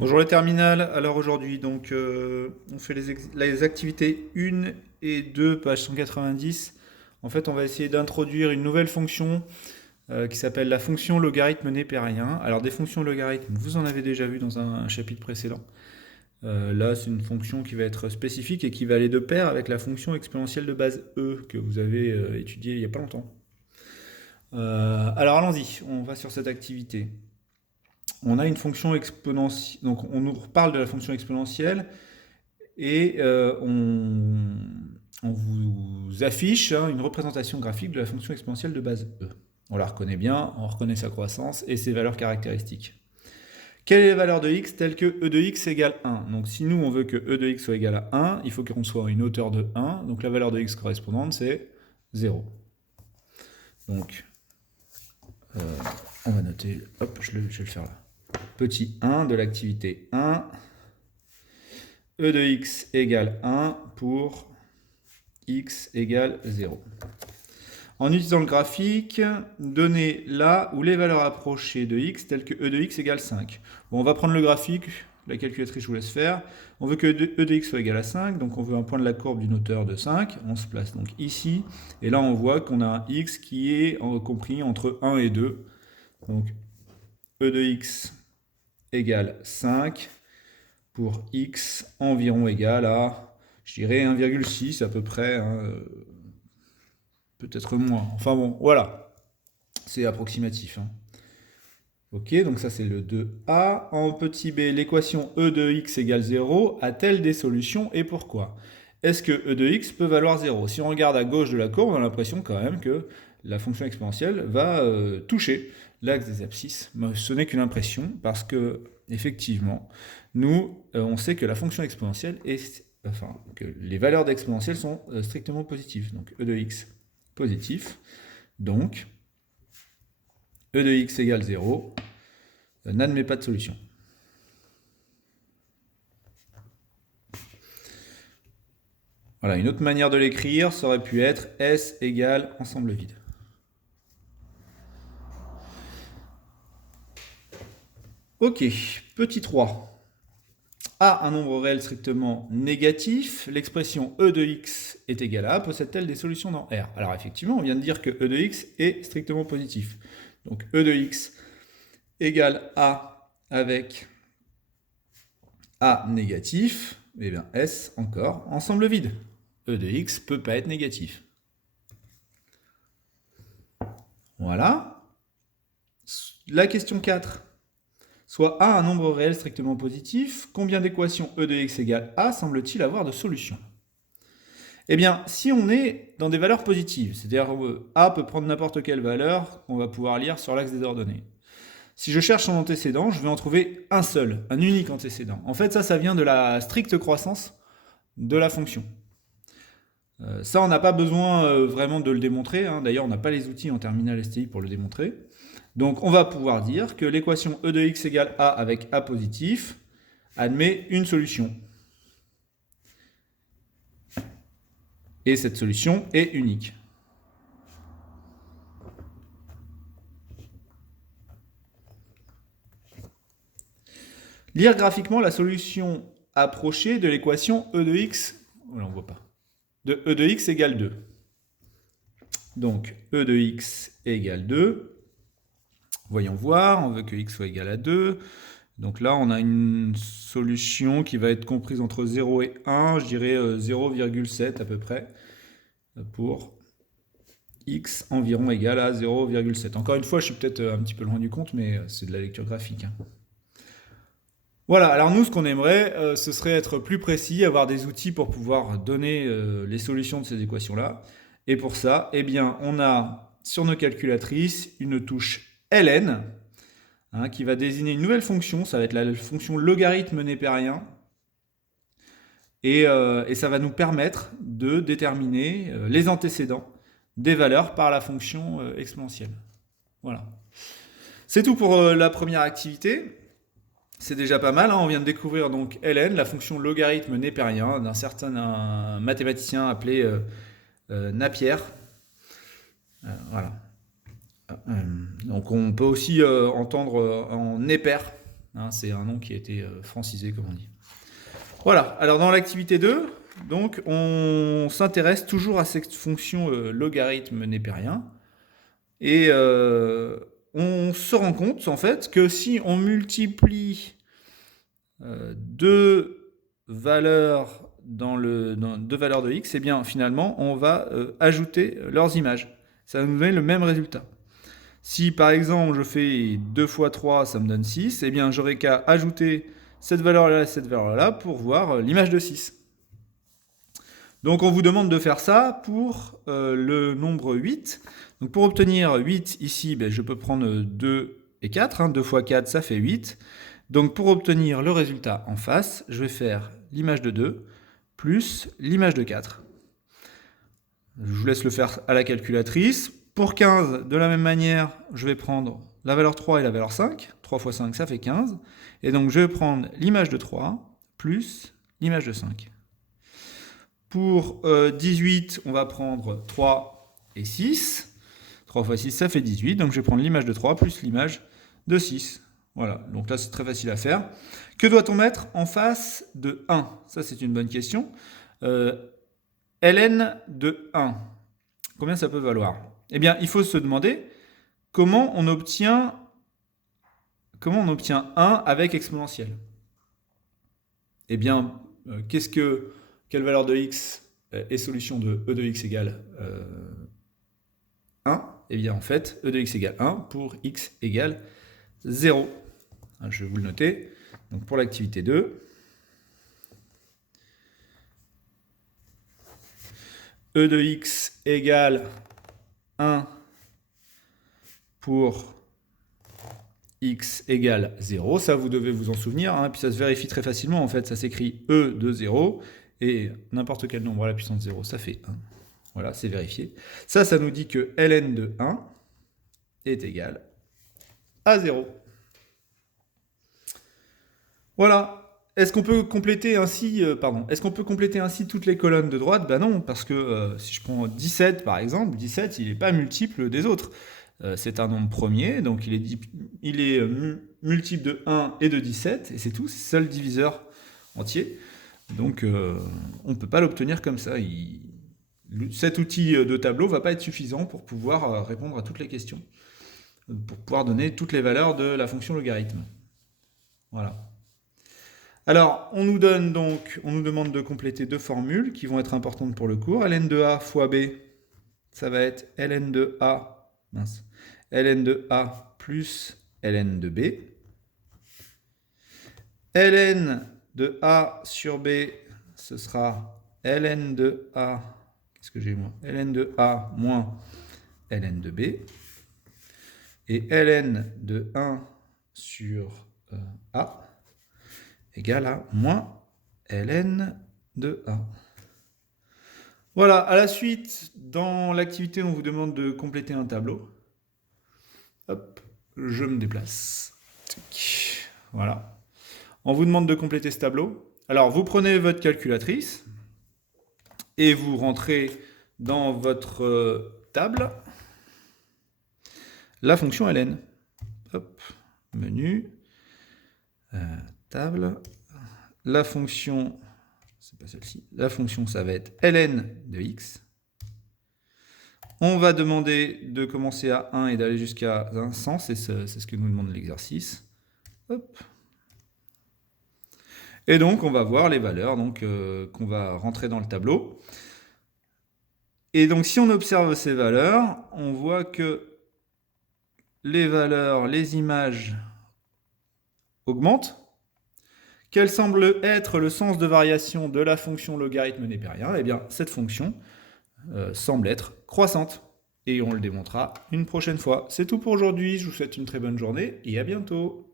Bonjour les terminales. Alors aujourd'hui, on fait les activités 1 et 2, page 190. En fait, on va essayer d'introduire une nouvelle fonction qui s'appelle la fonction logarithme népérien. Alors des fonctions logarithmes, vous en avez déjà vu dans un chapitre précédent. Là, c'est une fonction qui va être spécifique et qui va aller de pair avec la fonction exponentielle de base E que vous avez étudiée il n'y a pas longtemps. Alors allons-y, on va sur cette activité. On a une fonction exponentielle, donc on nous reparle de la fonction exponentielle et on vous affiche une représentation graphique de la fonction exponentielle de base E. On la reconnaît bien, on reconnaît sa croissance et ses valeurs caractéristiques. Quelle est la valeur de x telle que e de x égale 1? Donc si nous on veut que e de x soit égal à 1, il faut qu'on soit à une hauteur de 1, donc la valeur de x correspondante c'est 0. Donc on va noter, hop, je vais le faire là. Petit 1 de l'activité 1, e de x égale 1 pour x égale 0. En utilisant le graphique, donnez là où les valeurs approchées de x telles que e de x égale 5. Bon, on va prendre le graphique, la calculatrice je vous laisse faire. On veut que e de x soit égal à 5, donc on veut un point de la courbe d'une hauteur de 5. On se place donc ici, et là on voit qu'on a un x qui est compris entre 1 et 2. Donc e de x égale 5 pour x environ égal à, je dirais, 1,6 à peu près, peut-être moins. Enfin bon, voilà, c'est approximatif. Ok, donc ça c'est le 2a. En petit b, l'équation e de x égale 0 a-t-elle des solutions et pourquoi? Est-ce que e de x peut valoir 0? Si on regarde à gauche de la courbe, on a l'impression quand même que la fonction exponentielle va toucher l'axe des abscisses. Mais ce n'est qu'une impression parce que, effectivement, nous, on sait que la fonction exponentielle est, enfin, que les valeurs d'exponentielle sont strictement positives. Donc e de x positif. Donc, e de x égale 0 n'admet pas de solution. Voilà, une autre manière de l'écrire, ça aurait pu être S égale ensemble vide. Ok, petit 3. A un nombre réel strictement négatif, l'expression e de x est égale à A, possède-t-elle des solutions dans R? Alors effectivement, on vient de dire que e de x est strictement positif. Donc e de x égale A avec A négatif, et bien S encore, ensemble vide. E de x peut pas être négatif. Voilà. La question 4. Soit A un nombre réel strictement positif, combien d'équations e de x égale A semble-t-il avoir de solutions? Eh bien, si on est dans des valeurs positives, c'est-à-dire A peut prendre n'importe quelle valeur qu'on va pouvoir lire sur l'axe des ordonnées. Si je cherche son antécédent, je vais en trouver un seul, un unique antécédent. En fait, ça vient de la stricte croissance de la fonction. Ça, on n'a pas besoin vraiment de le démontrer. D'ailleurs, on n'a pas les outils en terminal STI pour le démontrer. Donc, on va pouvoir dire que l'équation e de x égale a avec a positif admet une solution. Et cette solution est unique. Lire graphiquement la solution approchée de l'équation e de x, voilà, on voit pas, de e de x égale 2. Donc, e de x égale 2. Voyons voir, on veut que x soit égal à 2. Donc là, on a une solution qui va être comprise entre 0 et 1, je dirais 0,7 à peu près, pour x environ égal à 0,7. Encore une fois, je suis peut-être un petit peu loin du compte, mais c'est de la lecture graphique. Voilà, alors nous, ce qu'on aimerait, ce serait être plus précis, avoir des outils pour pouvoir donner les solutions de ces équations-là. Et pour ça, eh bien, on a sur nos calculatrices une touche ln, qui va désigner une nouvelle fonction, ça va être la fonction logarithme népérien, et ça va nous permettre de déterminer les antécédents des valeurs par la fonction exponentielle. Voilà. C'est tout pour la première activité. C'est déjà pas mal, on vient de découvrir donc ln, la fonction logarithme népérien d'un certain mathématicien appelé Napier. Voilà. Donc on peut aussi entendre en népère, Hein, c'est un nom qui a été francisé, comme on dit. Voilà, alors dans l'activité 2, donc, on s'intéresse toujours à cette fonction logarithme népérien. Et on se rend compte, en fait, que si on multiplie deux valeurs deux valeurs de x, eh bien, finalement, on va ajouter leurs images. Ça va nous donner le même résultat. Si, par exemple, je fais 2 fois 3, ça me donne 6, eh bien, j'aurai qu'à ajouter cette valeur-là et cette valeur-là pour voir l'image de 6. Donc on vous demande de faire ça pour le nombre 8. Donc pour obtenir 8 ici, je peux prendre 2 et 4. 2 fois 4, ça fait 8. Donc pour obtenir le résultat en face, je vais faire l'image de 2 plus l'image de 4. Je vous laisse le faire à la calculatrice. Pour 15, de la même manière, je vais prendre la valeur 3 et la valeur 5. 3 fois 5, ça fait 15. Et donc je vais prendre l'image de 3 plus l'image de 5. Pour 18, on va prendre 3 et 6. 3 fois 6, ça fait 18. Donc je vais prendre l'image de 3 plus l'image de 6. Voilà, donc là c'est très facile à faire. Que doit-on mettre en face de 1? Ça c'est une bonne question. ln de 1, combien ça peut valoir? Eh bien, il faut se demander comment on obtient 1 avec exponentielle. Eh bien, quelle valeur de x est solution de e de x égale 1? Eh bien, en fait, e de x égale 1 pour x égale 0. Je vais vous le noter. Donc, pour l'activité 2, e de x égale 1 pour x égale 0. Ça, vous devez vous en souvenir. Puis ça se vérifie très facilement. En fait, ça s'écrit e de 0. Et n'importe quel nombre à la puissance 0, ça fait 1. Voilà, c'est vérifié. Ça nous dit que ln de 1 est égal à 0. Voilà. Est-ce qu'on peut compléter ainsi, toutes les colonnes de droite? Non, parce que si je prends 17 par exemple, 17 il n'est pas multiple des autres. C'est un nombre premier, donc il est multiple de 1 et de 17, et c'est tout, c'est le seul diviseur entier. Donc on ne peut pas l'obtenir comme ça. Cet outil de tableau ne va pas être suffisant pour pouvoir répondre à toutes les questions, pour pouvoir donner toutes les valeurs de la fonction logarithme. Voilà. Alors, on nous demande de compléter deux formules qui vont être importantes pour le cours. ln de a fois b, ça va être ln de a, ln de a plus ln de b. ln de a sur b, ce sera ln de a, qu'est-ce que j'ai moi? Ln de a moins ln de b. Et ln de 1 sur a égale à moins ln de a. Voilà, à la suite, dans l'activité, on vous demande de compléter un tableau. Hop, je me déplace. Voilà. On vous demande de compléter ce tableau. Alors, vous prenez votre calculatrice et vous rentrez dans votre table la fonction ln. Hop, menu, table, la fonction, c'est pas celle-ci, la fonction ça va être ln de x. On va demander de commencer à 1 et d'aller jusqu'à 100, c'est ce que nous demande l'exercice. Hop. Et donc on va voir les valeurs qu'on va rentrer dans le tableau. Et donc si on observe ces valeurs, on voit que les valeurs, les images augmentent. Quel semble être le sens de variation de la fonction logarithme népérien? Eh bien, cette fonction semble être croissante. Et on le démontrera une prochaine fois. C'est tout pour aujourd'hui. Je vous souhaite une très bonne journée et à bientôt.